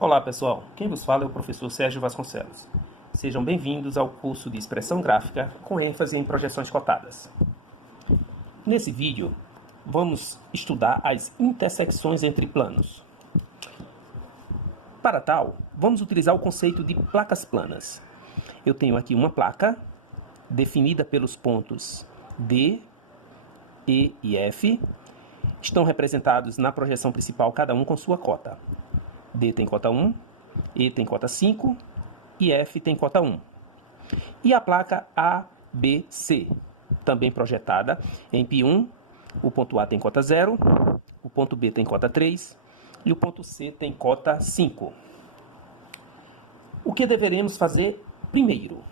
Olá pessoal, quem vos fala é o professor Sérgio Vasconcelos. Sejam bem-vindos ao curso de Expressão Gráfica com ênfase em projeções cotadas. Nesse vídeo, vamos estudar as intersecções entre planos. Para tal, vamos utilizar o conceito de placas planas. Eu tenho aqui uma placa definida pelos pontos D, E e F. Estão representados na projeção principal, cada um com sua cota. D tem cota 1, E tem cota 5 e F tem cota 1. E a placa ABC, também projetada em π1, o ponto A tem cota 0, o ponto B tem cota 3 e o ponto C tem cota 5. O que deveremos fazer primeiro?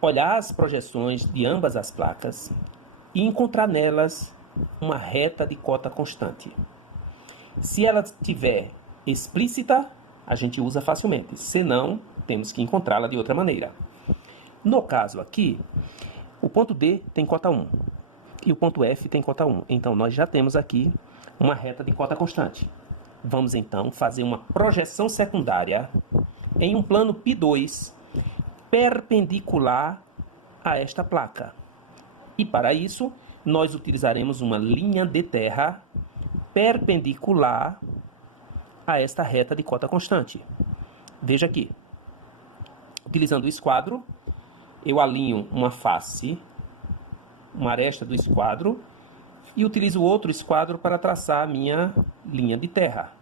Olhar as projeções de ambas as placas e encontrar nelas uma reta de cota constante. Se ela estiver explícita, a gente usa facilmente. Se não, temos que encontrá-la de outra maneira. No caso aqui, o ponto D tem cota 1 e o ponto F tem cota 1. Então, nós já temos aqui uma reta de cota constante. Vamos, então, fazer uma projeção secundária em um plano π2 perpendicular a esta placa. E, para isso, nós utilizaremos uma linha de terra perpendicular a esta reta de cota constante. Veja aqui. Utilizando o esquadro, eu alinho uma face, uma aresta do esquadro, e utilizo outro esquadro para traçar a minha linha de terra.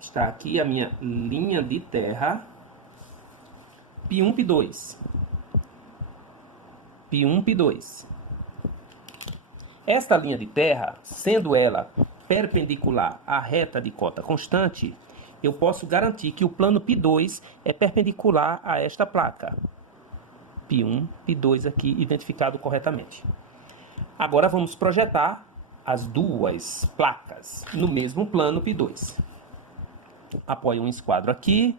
Está aqui a minha linha de terra, π1, π2. π1, π2. Esta linha de terra, sendo ela perpendicular à reta de cota constante, eu posso garantir que o plano π2 é perpendicular a esta placa. π1, π2 aqui identificado corretamente. Agora vamos projetar as duas placas no mesmo plano π2. Apoio um esquadro aqui.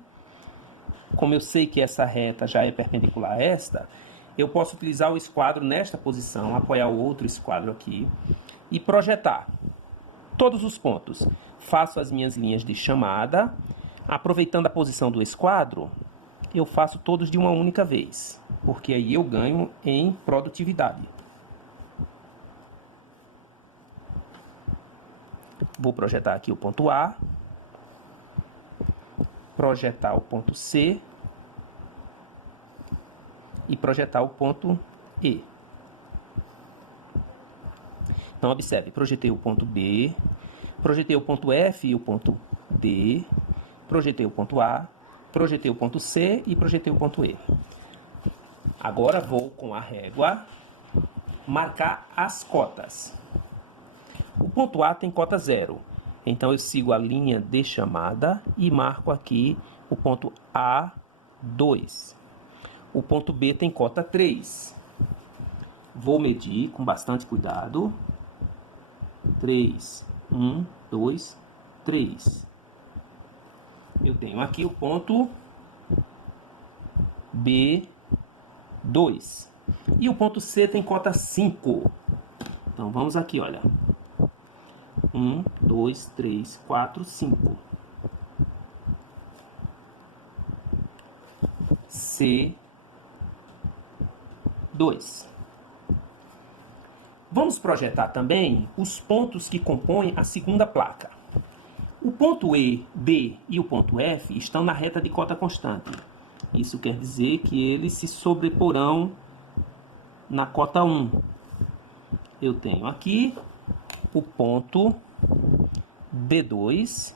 Como eu sei que essa reta já é perpendicular a esta, eu posso utilizar o esquadro nesta posição, apoiar o outro esquadro aqui e projetar todos os pontos. Faço as minhas linhas de chamada. Aproveitando a posição do esquadro, eu faço todos de uma única vez, porque aí eu ganho em produtividade. Vou projetar aqui o ponto A, projetar o ponto C e projetar o ponto E. Então, observe, projetei o ponto B, projetei o ponto F e o ponto D, projetei o ponto A, projetei o ponto C e projetei o ponto E. Agora vou, com a régua, marcar as cotas. O ponto A tem cota 0, então eu sigo a linha de chamada e marco aqui o ponto A2. O ponto B tem cota 3. Vou medir com bastante cuidado. 3, 1, 2, 3. Eu tenho aqui o ponto B2. E o ponto C tem cota 5. Então, vamos aqui, olha. 1, 2, 3, 4, 5. C2. Vamos projetar também os pontos que compõem a segunda placa. O ponto E, B e o ponto F estão na reta de cota constante. Isso quer dizer que eles se sobreporão na cota 1. Eu tenho aqui o ponto B2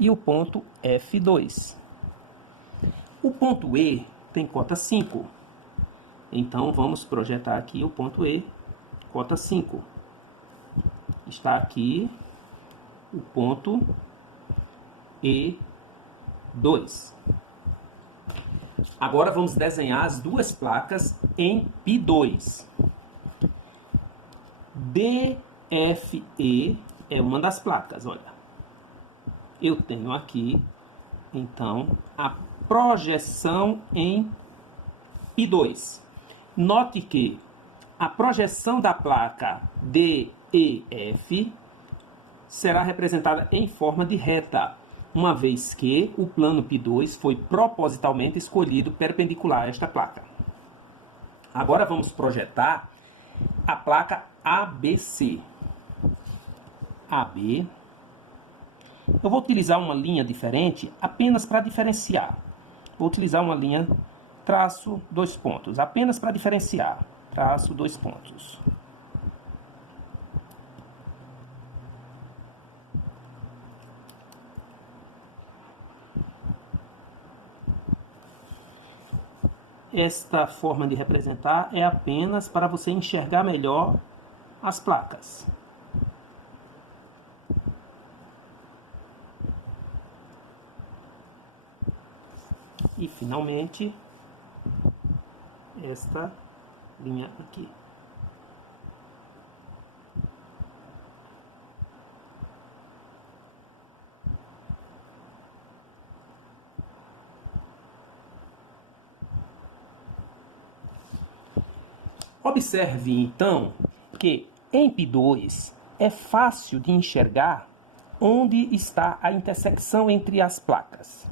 e o ponto F2. O ponto E tem cota 5. Então, vamos projetar aqui o ponto E, cota 5. Está aqui o ponto E2. Agora, vamos desenhar as duas placas em π2. DFE é uma das placas, olha. Eu tenho aqui, então, a projeção em π2. Note que a projeção da placa DEF será representada em forma de reta, uma vez que o plano P2 foi propositalmente escolhido perpendicular a esta placa. Agora vamos projetar a placa ABC. AB. Eu vou utilizar uma linha diferente apenas para diferenciar. Vou utilizar uma linha traço 2 pontos, apenas para diferenciar. Traço 2 pontos. Esta forma de representar é apenas para você enxergar melhor as placas. E, finalmente, esta linha aqui. Observe, então, que em P2 é fácil de enxergar onde está a intersecção entre as placas.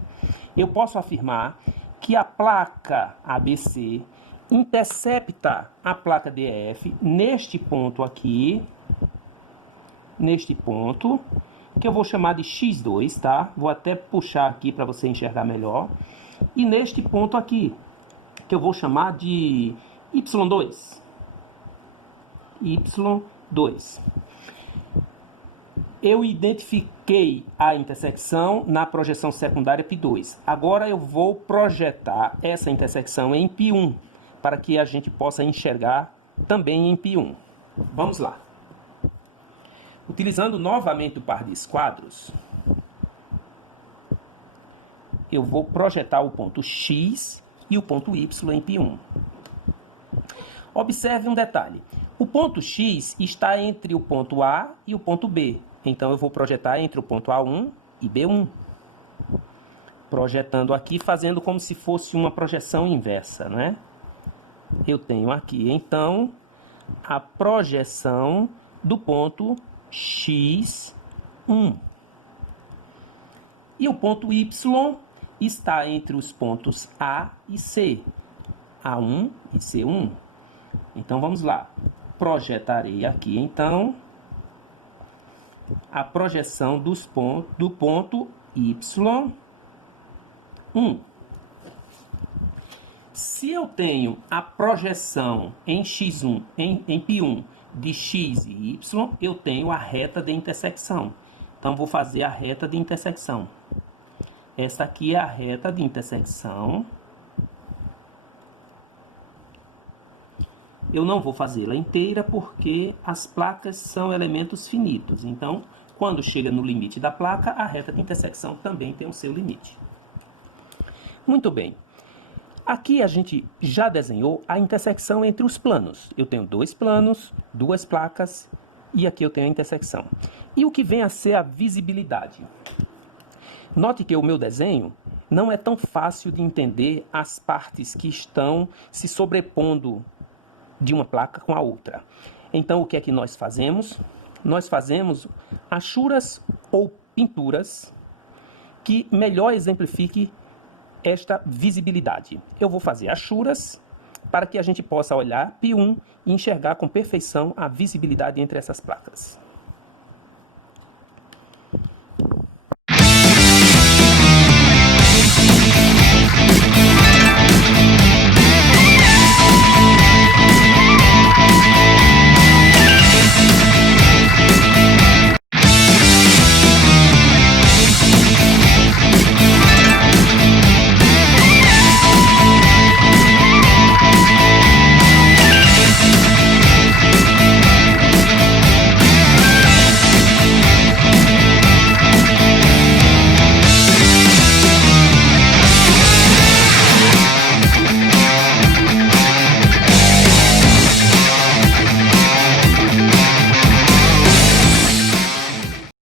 Eu posso afirmar que a placa ABC intercepta a placa DF neste ponto aqui, neste ponto, que eu vou chamar de X2, tá? Vou até puxar aqui para você enxergar melhor. E neste ponto aqui, que eu vou chamar de Y2. Y2. Eu identifiquei a intersecção na projeção secundária P2. Agora eu vou projetar essa intersecção em P1, para que a gente possa enxergar também em P1. Vamos lá. Utilizando novamente o par de esquadros, eu vou projetar o ponto X e o ponto Y em P1. Observe um detalhe. O ponto X está entre o ponto A e o ponto B. Então, eu vou projetar entre o ponto A1 e B1. Projetando aqui, fazendo como se fosse uma projeção inversa, né? Eu tenho aqui, então, a projeção do ponto X1. E o ponto Y está entre os pontos A e C. A1 e C1. Então, vamos lá. Projetarei aqui, então, a projeção do ponto Y1. Se eu tenho a projeção em X1, em P1, de X e Y, eu tenho a reta de intersecção. Então, vou fazer a reta de intersecção. Esta aqui é a reta de intersecção. Eu não vou fazê-la inteira porque as placas são elementos finitos. Então, quando chega no limite da placa, a reta de intersecção também tem o seu limite. Muito bem. Aqui a gente já desenhou a intersecção entre os planos. Eu tenho 2 planos, 2 placas e aqui eu tenho a intersecção. E o que vem a ser a visibilidade? Note que o meu desenho não é tão fácil de entender as partes que estão se sobrepondo de uma placa com a outra. Então, o que é que nós fazemos? Nós fazemos achuras ou pinturas que melhor exemplifique esta visibilidade. Eu vou fazer achuras para que a gente possa olhar P1 e enxergar com perfeição a visibilidade entre essas placas.